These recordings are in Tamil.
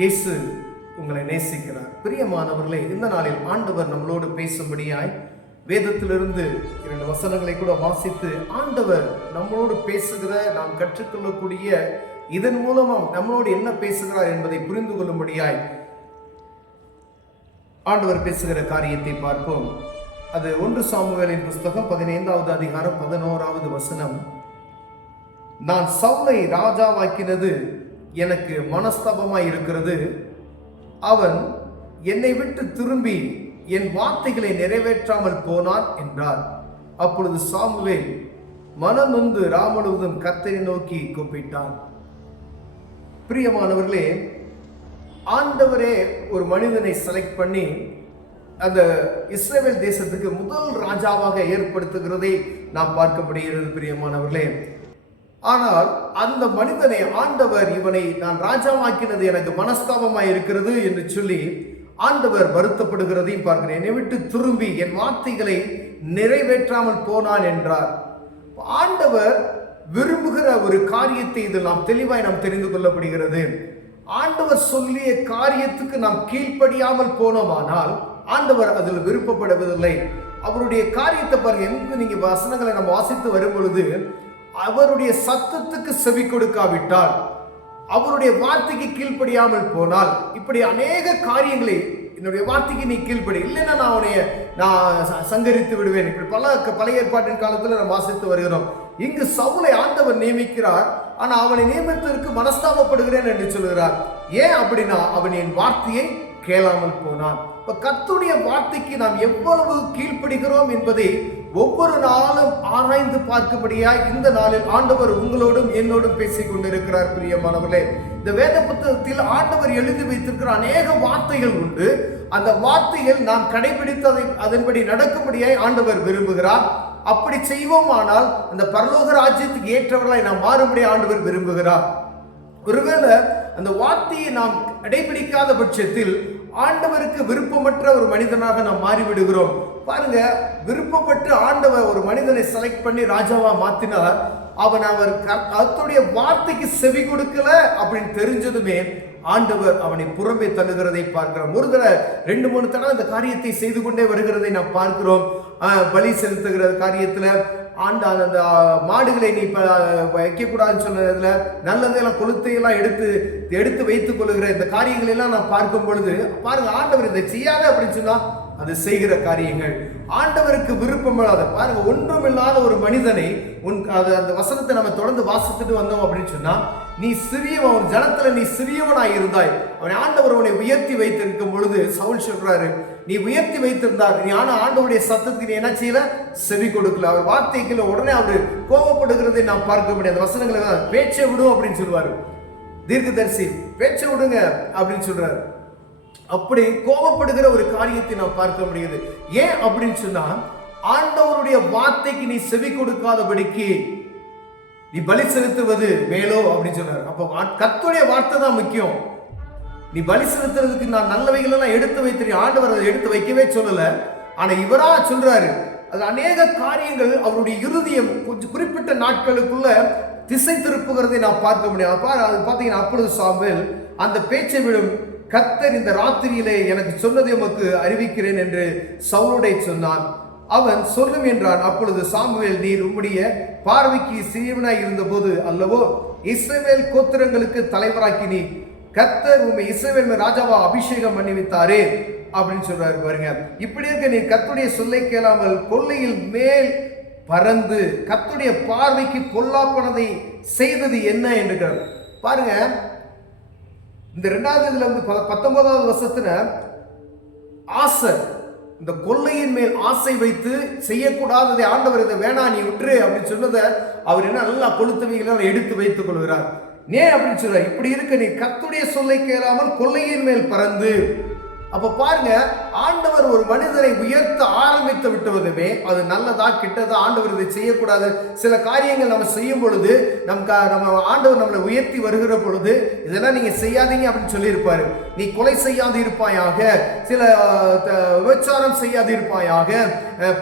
இயேசு உங்களை நேசிக்கிறார். பிரியமானவர்களே, இந்த நாளில் ஆண்டவர் நம்மளோடு பேசும்படியாய் வேதத்திலிருந்து 2 வசனங்களை கூட வாசித்து ஆண்டவர் நம்மளோடு பேசுகிற, நாம் கற்றுக்கொள்ளக்கூடிய, இதன் மூலமாக நம்மளோடு என்ன பேசுகிறார் என்பதை புரிந்து கொள்ளும்படியாய் ஆண்டவர் பேசுகிற காரியத்தை பார்ப்போம். அது 1 சாமுவேலின் புஸ்தகம் 15வது அதிகாரம் 11வது வசனம். நான் சவுலை ராஜாவாக்கினது எனக்கு மனஸ்தாபமாய் இருக்கிறது. அவன் என்னை விட்டு திரும்பி என் வார்த்தைகளை நிறைவேற்றாமல் போனான் என்றார். அப்பொழுது சாமுவேல் மனநொந்து ராமுழுவதும் கர்த்தரை நோக்கி கூப்பிட்டான். பிரியமானவர்களே, ஆண்டவரே ஒரு மனிதனை செலக்ட் பண்ணி அந்த இஸ்ரவேல் தேசத்துக்கு முதல் ராஜாவாக ஏற்படுத்துகிறதை நாம் பார்க்கப்படுகிறது. பிரியமானவர்களே, ஆனால் அந்த மனிதனை ஆண்டவர், இவனை நான் ராஜாவாக்கினது எனக்கு மனஸ்தாபமாய் இருக்கிறது என்று சொல்லி ஆண்டவர் வருத்தப்படுகிறதையும் பார்க்கிறேன். என்னை விட்டு திரும்பி என் வார்த்தைகளை நிறைவேற்றாமல் போனான் என்றார். ஆண்டவர் விரும்புகிற ஒரு காரியத்தை இதில் நாம் தெளிவாய் நாம் தெரிந்து கொள்ளப்படுகிறது. ஆண்டவர் சொல்லிய காரியத்துக்கு நாம் கீழ்ப்படியாமல் போனோமானால் ஆண்டவர் அதில் விருப்பப்படவில்லை. அவருடைய காரியத்தை பாருங்க, எங்கு நீங்க வசனங்களை நம்ம வாசித்து வரும் பொழுது, அவருடைய சத்தத்துக்கு செவி கொடுக்காவிட்டால், அவருடைய வார்த்தைக்கு கீழ்ப்படியாமல் போனால், இப்படி அநேக காரியங்களை, என்னுடைய வார்த்தைக்கு நீ கீழ்ப்படி, இல்லைன்னா நான் சங்கரித்து விடுவேன். இப்படி பழைய ஏற்பாட்டின் காலத்தில் நம்ம வாசித்து வருகிறோம். இங்கு சவுலை ஆண்டவர் நியமிக்கிறார். ஆனா அவனை நியமித்ததற்கு மனஸ்தாபப்படுகிறேன் என்று சொல்கிறார். ஏன் அப்படின்னா, அவன் என் வார்த்தையை கேளாமல் போனான். இப்ப கர்த்தருடைய வார்த்தைக்கு நாம் எவ்வளவு கீழ்ப்படுகிறோம் என்பதை ஒவ்வொரு நாளும் ஆராய்ந்து பார்க்கும்படியாய் இந்த நாளில் ஆண்டவர் உங்களோடும் என்னோடும் பேசிக் கொண்டிருக்கிறார். பிரியமானவர்களே, இந்த வேத புத்தகத்தில் ஆண்டவர் எழுதி வைத்திருக்கிற அநேக வார்த்தைகள் உண்டு. அந்த வார்த்தைகள் நாம் கடைபிடித்து அதன்படி நடக்கும்படியாய் ஆண்டவர் விரும்புகிறார். அப்படி செய்வோமானால் அந்த பரலோக ராஜ்யத்துக்கு ஏற்றவர்களாய் நாம் மாறும்படி ஆண்டவர் விரும்புகிறார். ஒருவேளை அந்த வார்த்தையை நாம் கடைபிடிக்காத பட்சத்தில் ஆண்டவருக்கு விருப்பமற்ற ஒரு மனிதனாக நாம் மாறிவிடுகிறோம். பாருங்க, விருப்பப்பட்டு ஆண்டவர் ஒரு மனிதனை செலக்ட் பண்ணி ராஜாவா மாத்தினார். அவர் கர்த்தருடைய வார்த்தைக்கு செவி கொடுக்கல அப்படின்னு தெரிஞ்சதுமே ஆண்டவர் அவனை புறம்பே தள்ளுகிறதை பார்க்கிறோம். ஒரு தடவை 2-3 தடவை இந்த காரியத்தை செய்து கொண்டே வருகிறதை நாம் பார்க்கிறோம். பலி செலுத்துகிற காரியத்துல அந்த மாடுகளை நீ வைக்கக்கூடாதுன்னு சொன்னதுல நல்லதெல்லாம் கொளுத்தையெல்லாம் எடுத்து வைத்துக் கொள்ளுகிற இந்த காரியங்கள் எல்லாம் நான் பார்க்கும் பொழுது பாருங்க, ஆண்டவர் இதை செய்யாத அப்படின்னு சொன்னா அது செய்கிற காரியங்கள் ஆண்டவருக்கு விருப்பமில்லாத, பாருங்க, ஒன்றுமில்லாத ஒரு மனிதனை அந்த வசனத்தை நம்ம தொடர்ந்து வாசித்துட்டு வந்தோம் அப்படின்னு சொன்னா, நீ சிறியவன், ஒரு ஜனத்துல நீ சிறியவனாய் இருந்தாய், அவனை ஆண்டவர் உன்னை உயர்த்தி வைத்திருக்கும் பொழுது சவுல் சொல்றாரு, நீ உயர்த்தி வைத்திருந்தார், நீ ஆனா ஆண்டவருடைய சத்தத்துக்கு நீ என்ன செய்யல, செவி கொடுக்கல. அவர் வார்த்தைக்குள்ள உடனே அவர் கோபப்படுகிறதை நாம் பார்க்க முடியாது. வசனங்களை பேச்சை விடும் அப்படின்னு சொல்லுவாரு தீர்க்கதரிசி, பேச்சை விடுங்க அப்படின்னு சொல்றாரு. அப்படி கோபப்படுகிற ஒரு காரியத்தை நாம் பார்க்க முடியுது. ஏன் அப்படின்னு சொன்னா, ஆண்டவருடைய வார்த்தைக்கு நீ செவி கொடுக்காதபடிக்கு நீ பலி செலுத்துவது மேலோ அப்படின்னு சொன்னார். அப்போ கர்த்தருடைய வார்த்தை தான் முக்கியம். நீ பலி செலுத்துறதுக்கு நான் நல்லவைகள் எல்லாம் எடுத்து வைத்திருக்கேன், ஆண்டவர் அதை எடுத்து வைக்கவே சொல்லல. ஆனா இவரா சொல்றாரு. அது அநேக காரியங்கள் அவருடைய இருதயம் கொஞ்சம் குறிப்பிட்ட நாட்களுக்குள்ள திசை திருப்புகிறதை நான் பார்க்க முடியும். அது பார்த்தீங்கன்னா, அப்பொழுது சாமுவேல் அந்த பேச்சை விடும், கர்த்தர் இந்த ராத்திரியிலே எனக்கு சொன்னதை உமக்கு அறிவிக்கிறேன் என்று சவுலுடைய சொன்னான். அவன் சொல்லும் என்றான். அப்பொழுது சாமுவேல், நீர் உம்முடைய பார்வைக்கு சிறியவனாய் இருந்தபோது அல்லவோ இஸ்ரவேல் கோத்திரங்களுக்கு தலைவராக்கினி, கர்த்தர் உம்மை இஸ்ரவேல் ராஜாவா அபிஷேகம் பண்ணி வைத்தாரே அப்படின்னு சொல்றாரு. பாருங்க, இப்படி இருக்க நீ கர்த்தருடைய சொல்லை கேளாமல் கொள்ளையில் மேல் பறந்து கர்த்தருடைய பார்வைக்கு பொல்லாப்பனதை செய்தது என்ன என்று பாருங்க. இந்த 2வது இதுல 19வது வருஷத்துல ஆசை, இந்த கொள்ளையின் மேல் ஆசை வைத்து செய்யக்கூடாததை ஆண்டவர் இதை வேணா நீ விட்டுரு அப்படின்னு சொன்னதை அவர் என்ன நல்லா கொளுத்தவைகளை எடுத்து வைத்துக் கொள்கிறார். ஏன் அப்படின்னு சொல்ற, இப்படி இருக்க நீ கர்த்தருடைய சொல்லை கேளாமல் கொள்ளையின் மேல் பறந்து. அப்ப பாருங்க, ஆண்டவர் ஒரு மனிதனை உயர்த்த ஆரம்பித்து விட்டுவதுமே அது நல்லதா கிட்டதா, ஆண்டவர் இதை செய்யக்கூடாது. சில காரியங்கள் நம்ம செய்யும் பொழுது நம்ம ஆண்டவர் நம்மளை உயர்த்தி வருகிற பொழுது இதெல்லாம் நீங்க செய்யாதீங்க அப்படின்னு சொல்லியிருப்பாரு. நீ கொலை செய்யாது இருப்பாயாக, சில விபச்சாரம் செய்யாது இருப்பாயாக,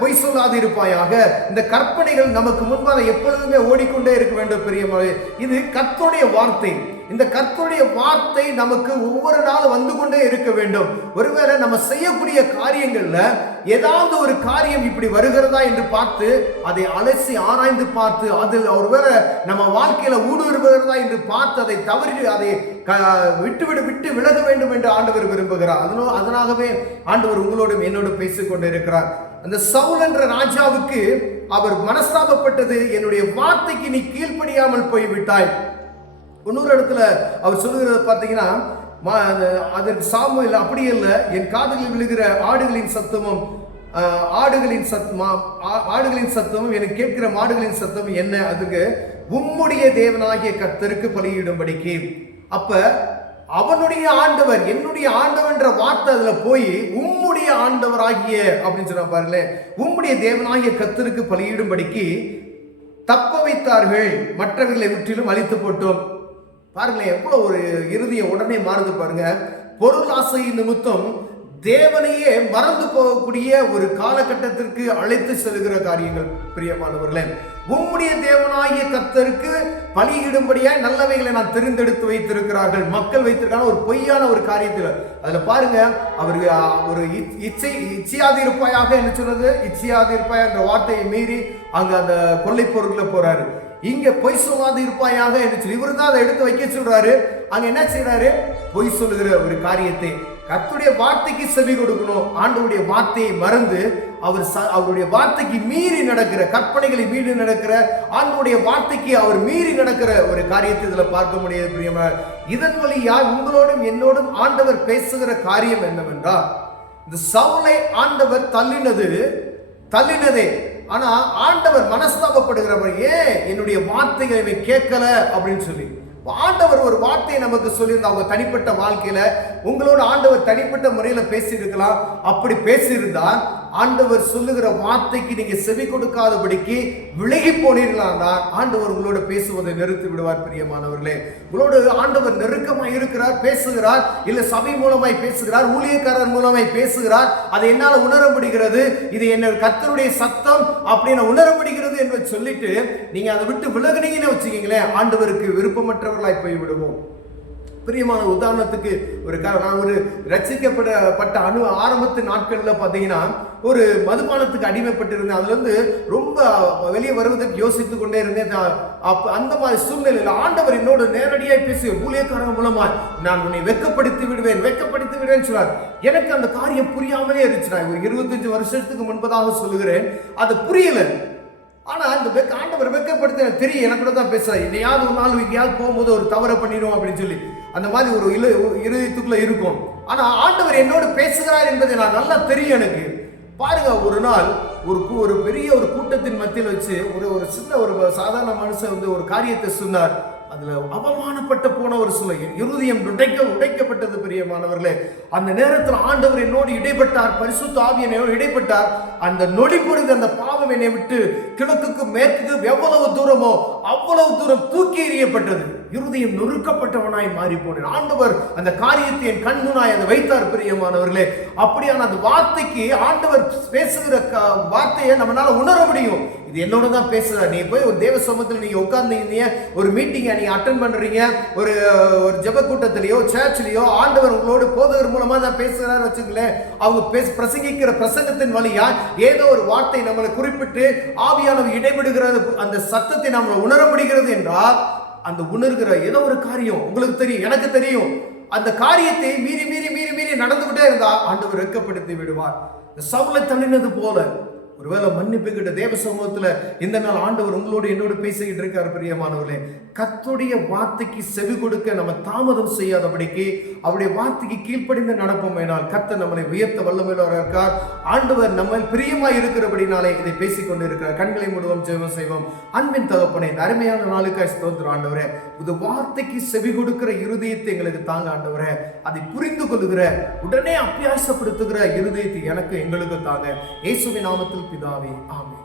பொய் சொல்லாது இருப்பாயாக, இந்த கற்பனைகள் நமக்கு முன்பாக எப்பொழுதுமே ஓடிக்கொண்டே இருக்க வேண்டும். பெரியவர்களே, இது கர்த்தருடைய வார்த்தை. இந்த கர்த்தருடைய வார்த்தை நமக்கு ஒவ்வொரு நாளும் வந்து கொண்டே இருக்க வேண்டும். ஒருவேளை நம்ம செய்யக்கூடிய காரியங்கள்ல ஏதாவது ஒரு காரியம் இப்படி வருகிறதா என்று பார்த்து அதை அலசி ஆராய்ந்து பார்த்து அதில் ஒருவேளை நம்ம வாழ்க்கையில ஊடுருவுகிறதா என்று பார்த்து அதை தவறி அதை விட்டு விலக வேண்டும் என்று ஆண்டவர் விரும்புகிறார். அதனாகவே ஆண்டவர் உங்களோடும் என்னோடும் பேசிக் கொண்டிருக்கிறார். அந்த சவுல் என்ற ராஜாவுக்கு அவர் மனஸ்தாபப்பட்டது, என்னுடைய வார்த்தைக்கு நீ கீழ்ப்படியாமல் போய்விட்டாய். இன்னொரு இடத்துல அவர் சொல்லுகிறத பார்த்தீங்கன்னா, அதற்கு சாமுவேல் அப்படி இல்லை, என் காதுகளில் விழுகிற ஆடுகளின் சத்தமும் எனக்கு கேட்கிற மாடுகளின் சத்தமும் என்ன, அதுக்கு உம்முடைய தேவனாகிய கர்த்தருக்கு பலியிடும்படிக்கு. அப்ப அவனுடைய ஆண்டவர், என்னுடைய ஆண்டவர் என்ற வார்த்தை அதுல போய் உம்முடைய ஆண்டவராகிய அப்படின்னு சொன்ன பாருங்களேன், உம்முடைய தேவனாகிய கர்த்தருக்கு பலியிடும்படிக்கு தப்ப வைத்தார்கள், மற்றவர்களை முற்றிலும் அழித்து போட்டோம். பாருங்களேன் எவ்வளவு ஒரு இறுதியம் உடனே மாறுது பாருங்க. பொருள் ஆசை நிமித்தம் தேவனையே மறந்து போகக்கூடிய ஒரு காலகட்டத்திற்கு அழைத்து செல்கிற காரியங்கள். பிரியமானவர்களே, உம்முடைய தேவனாகிய கர்த்தருக்கு பலியிடும்படியாய் நல்லவைகளை நான் தெரிந்தெடுத்து வைத்திருக்கிறார்கள். மக்கள் வைத்திருக்கான ஒரு பொய்யான ஒரு காரியத்தில் அதுல பாருங்க, அவருக்கு ஒரு இச்சையாதிருப்பாயாக என்ன சொல்றது, இச்சையாதிருப்பாயா என்ற வார்த்தையை மீறி அங்க அந்த கொள்ளை பொருட்களை போறாரு. இங்க பொய் சொல்லாது இருப்பாயாக என்று சொல்லி இவரு தான் அதை எடுத்து வைக்க சொல்றாரு. அங்க என்ன செய்யறாரு, பொய் சொல்லுகிற ஒரு காரியத்தை. கர்த்தருடைய வார்த்தைக்கு செவி கொடுக்கணும். ஆண்டவருடைய வார்த்தையை மறந்து அவருடைய வார்த்தைக்கு மீறி நடக்கிற, கற்பனைகளை மீறி நடக்கிற, ஆண்டவருடைய வார்த்தைக்கு அவர் மீறி நடக்கிற ஒரு காரியத்தை இதுல பார்க்க முடியாது. பிரியமா, இதன் வழியா உங்களோடும் என்னோடும் ஆண்டவர் பேசுகிற காரியம் என்னவென்றால், இந்த சவுலை ஆண்டவர் தள்ளினதே. ஆனா ஆண்டவர் மனஸ்தாபப்படுகிறவர், ஏன் என்னுடைய வார்த்தைகளை கேட்கல அப்படின்னு சொல்லி. ஆண்டவர் ஒரு வார்த்தையை நமக்கு சொல்லியிருந்தா, அவங்க தனிப்பட்ட வாழ்க்கையில உங்களோட ஆண்டவர் தனிப்பட்ட முறையில பேசியிருக்கலாம். அப்படி பேசியிருந்தால் ஆண்டவர் சொல்லுகிற வார்த்தைக்கு நீங்க செவி கொடுக்காதபடிக்கு விலகி போனீர்களா, ஆண்டவர் உங்களோட பேசுவதை நிறுத்தி விடுவார். பிரியமானவர்களே, உங்களோடு ஆண்டவர் நெருக்கமாய் இருக்கிறார், பேசுகிறார். இல்ல சபை மூலமாய் பேசுகிறார், ஊழியக்காரர் மூலமாய் பேசுகிறார். அதை என்னால உணர முடிகிறது, இது என்ன கர்த்தருடைய சத்தம் அப்படின்னு உணர முடிகிறது என்று சொல்லிட்டு நீங்க அதை விட்டு விலகுனீங்கன்னு வச்சுக்கீங்களேன், ஆண்டவருக்கு விருப்பமற்றவர்களாய் போய் விடுவோம். பிரியமான உதாரணத்துக்கு நான் ஒரு ரட்சிக்கப்பட்ட ஆரம்பத்து நாட்கள்ல பாத்தீங்கன்னா ஒரு மதுபானத்துக்கு அடிமைப்பட்டிருந்தேன். அதுல இருந்து ரொம்ப வெளியே வருவதற்கு யோசித்துக் கொண்டே இருந்தேன். அந்த மாதிரி சூழ்நிலையில் ஆண்டவர் என்னோட நேரடியாக பேசி ஊழியக்காரங்க மூலமா நான் உன்னை வெட்கப்படுத்தி விடுவேன் சொன்னார். எனக்கு அந்த காரியம் புரியாமலே இருந்துச்சு. நான் ஒரு 25 வருஷத்துக்கு முன்பதாக சொல்லுகிறேன், அது புரியல. ஆனா இந்த ஆண்டவர் வெட்கப்படுத்த தெரியும், எனக்கு கூட தான் பேசுறேன். என்னையாவது ஒரு நாள் எங்கேயாவது போகும்போது ஒரு தவறை பண்ணிடும் அப்படின்னு சொல்லி அந்த மாதிரி ஒரு இருதயத்துக்குள்ள இருக்கும். ஆனா ஆண்டவர் என்னோடு பேசுகிறார் என்பதை நான் நல்லா தெரியும் எனக்கு. பாருங்க, ஒரு நாள் ஒரு பெரிய ஒரு கூட்டத்தின் மத்தியில் வச்சு ஒரு சின்ன ஒரு சாதாரண மனுஷன் வந்து ஒரு காரியத்தை சொன்னார். அதுல அவமானப்பட்ட போன ஒரு சிலை, இருதயம் உடைக்கப்பட்டது. பிரியமானவர்களே, அந்த நேரத்தில் ஆண்டவர் என்னோடு இடைப்பட்டார், பரிசுத்த ஆவி என்னோடு இடைப்பட்டார். அந்த நொடி பொழுது அந்த பாவம் என்னை விட்டு கிழக்குக்கு மேற்குக்கு எவ்வளவு தூரமோ அவ்வளவு தூரம் தூக்கி எறியப்பட்டது. இருதயம் நொறுக்கப்பட்டவனாய் மாறி போனேன். ஆண்டவர் அந்த காரியத்தை என் கண் முன்னாய் அதை வைத்தார். பிரியமானவர்களே, அப்படியான அந்த வார்த்தைக்கு ஆண்டவர் பேசுகிற வார்த்தையை நம்மளால உணர முடியும். இது என்னோட தான் பேசுற. நீ போய் ஒரு தேவ சமூகத்தில் நீங்க உட்கார்ந்தீங்க, ஒரு மீட்டிங்கை நீங்க அட்டென்ட் பண்றீங்க, ஒரு ஜெப கூட்டத்திலேயோ சர்ச்சிலேயோ ஆண்டவர் உங்களோடு போதகர் மூலமா தான் பேசுறாரு வச்சுங்களேன். அவங்க பிரசங்கிக்கிற பிரசங்கத்தின் வழியா ஏதோ ஒரு வார்த்தை நம்மளை குறிப்பிட்டு ஆவியானவர் இடைபெடுகிறது, அந்த சத்தத்தை நம்மளை உணர முடிகிறது என்றால், அந்த உணர்கிற ஏதோ ஒரு காரியம் உங்களுக்கு தெரியும், எனக்கு தெரியும். அந்த காரியத்தை மீறி மீறி மீறி மீறி நடந்துகிட்டே இருந்தா ஆண்டவர் வெட்கப்படுத்தி விடுவார். சவுலை தள்ளினது போல ஒருவேளை மன்னிப்பு கிட்ட தேவ சமூகத்துல இந்த நாள் ஆண்டவர் உங்களோடு என்னோடு பேசிக்கிட்டு இருக்காரு. பிரியமானவர்களே, கர்த்தருடைய வார்த்தைக்கு செவி கொடுக்க நம்ம தாமதம் செய்யாதபடிக்கு அவருடைய வார்த்தைக்கு கீழ்ப்படிந்து நடப்போமேனால் கர்த்தர் நம்மளை உயர்த்த வல்லமையுள்ளவராக இருக்கார். ஆண்டவர் நம்ம பிரியமாய் இருக்கிறபடினாலே இதை பேசிக்கொண்டு இருக்கிறார். கண்களை மூடுவோம், ஜெபம் செய்வோம். அன்பின் தகப்பனே, அருமையான நாளுக்காய் ஸ்தோத்திரம் ஆண்டவரே. இது வார்த்தைக்கு செவி கொடுக்கிற இருதயத்தை எங்களுக்கு தாங்க ஆண்டவரே. அதை புரிந்து கொள்ளுகிற, உடனே அபியாசப்படுத்துகிற இருதயத்தை எனக்கு எங்களுக்கு தாங்க. இயேசுவின் நாமத்தில் பிதாவே, ஆமென்.